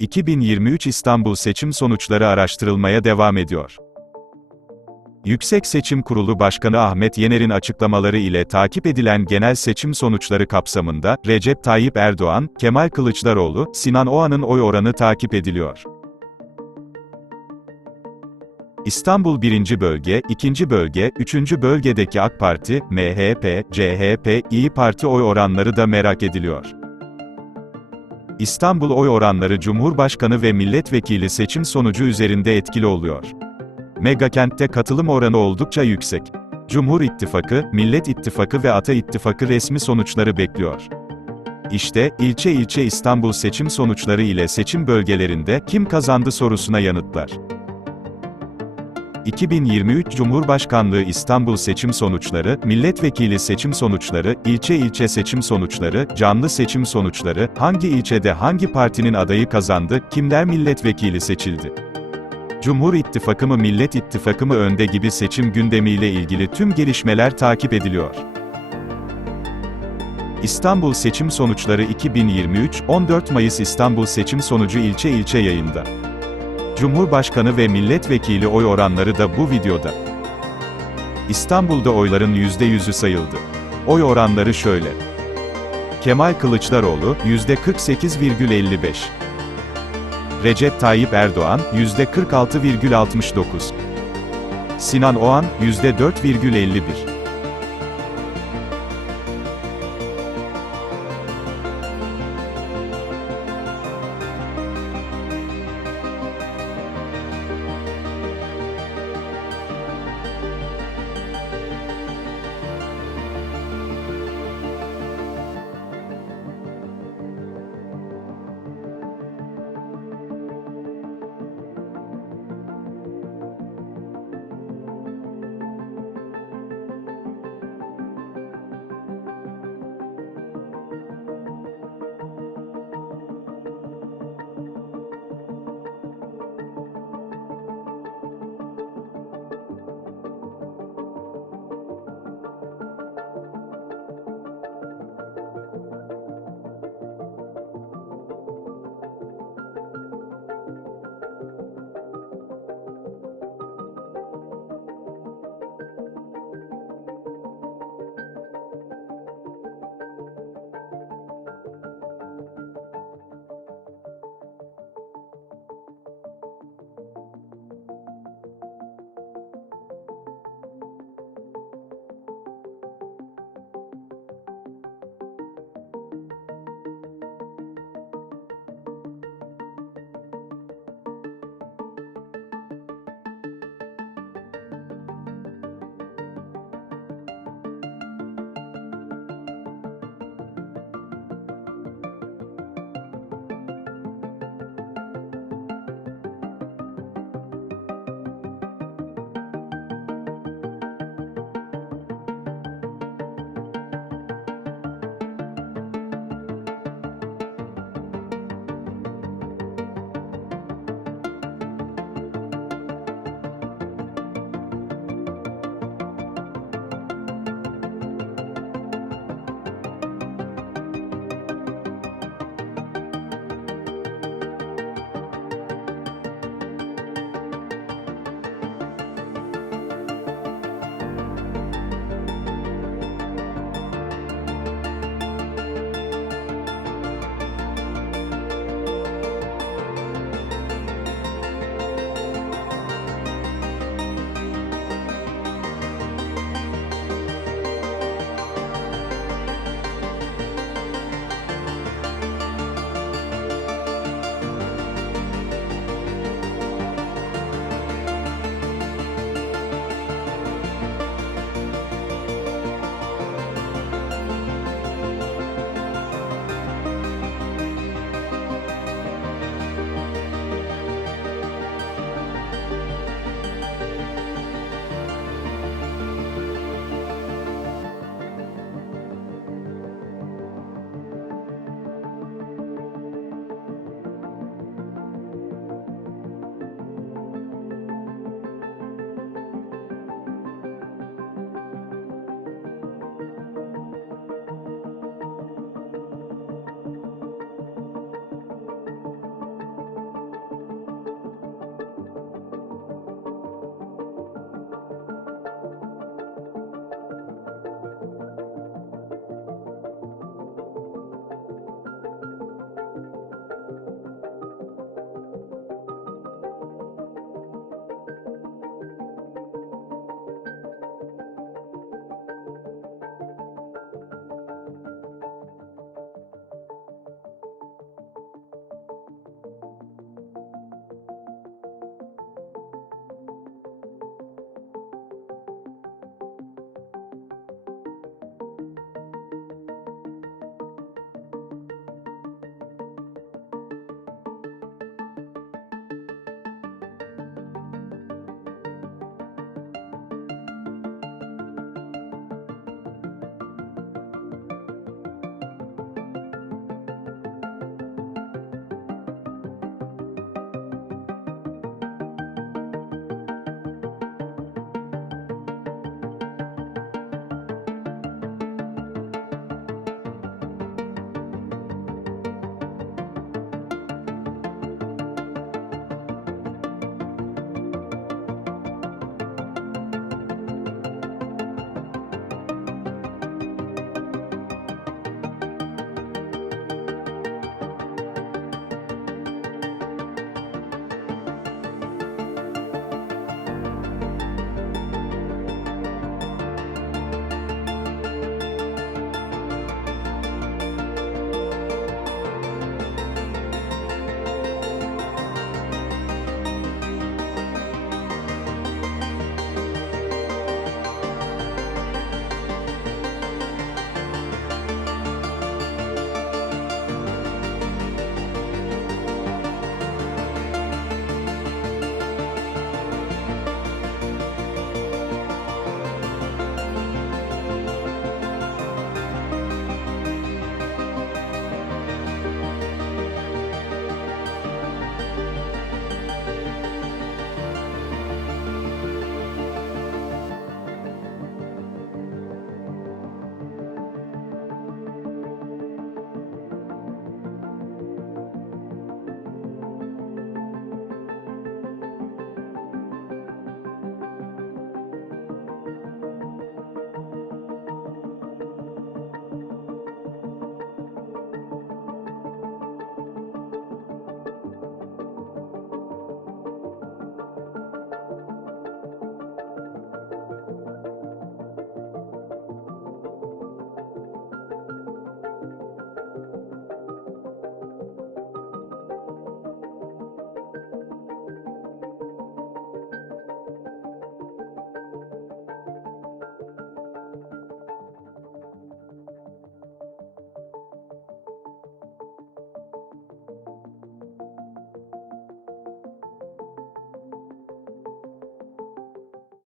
2023 İstanbul seçim sonuçları araştırılmaya devam ediyor. Yüksek Seçim Kurulu Başkanı Ahmet Yener'in açıklamaları ile takip edilen genel seçim sonuçları kapsamında, Recep Tayyip Erdoğan, Kemal Kılıçdaroğlu, Sinan Oğan'ın oy oranı takip ediliyor. İstanbul 1. Bölge, 2. Bölge, 3. Bölgedeki AK Parti, MHP, CHP, İyi Parti oy oranları da merak ediliyor. İstanbul oy oranları Cumhurbaşkanı ve milletvekili seçim sonucu üzerinde etkili oluyor. Megakent'te katılım oranı oldukça yüksek. Cumhur İttifakı, Millet İttifakı ve Ata İttifakı resmi sonuçları bekliyor. İşte, ilçe ilçe İstanbul seçim sonuçları ile seçim bölgelerinde kim kazandı sorusuna yanıtlar. 2023 Cumhurbaşkanlığı İstanbul seçim sonuçları, milletvekili seçim sonuçları, ilçe ilçe seçim sonuçları, canlı seçim sonuçları, hangi ilçede hangi partinin adayı kazandı, kimler milletvekili seçildi? Cumhur İttifakı mı Millet İttifakı mı önde gibi seçim gündemiyle ilgili tüm gelişmeler takip ediliyor. İstanbul seçim sonuçları 2023, 14 Mayıs İstanbul seçim sonucu ilçe ilçe yayında. Cumhurbaşkanı ve milletvekili oy oranları da bu videoda. İstanbul'da oyların %100'ü sayıldı. Oy oranları şöyle. Kemal Kılıçdaroğlu, %48,55. Recep Tayyip Erdoğan, %46,69. Sinan Oğan, %4,51.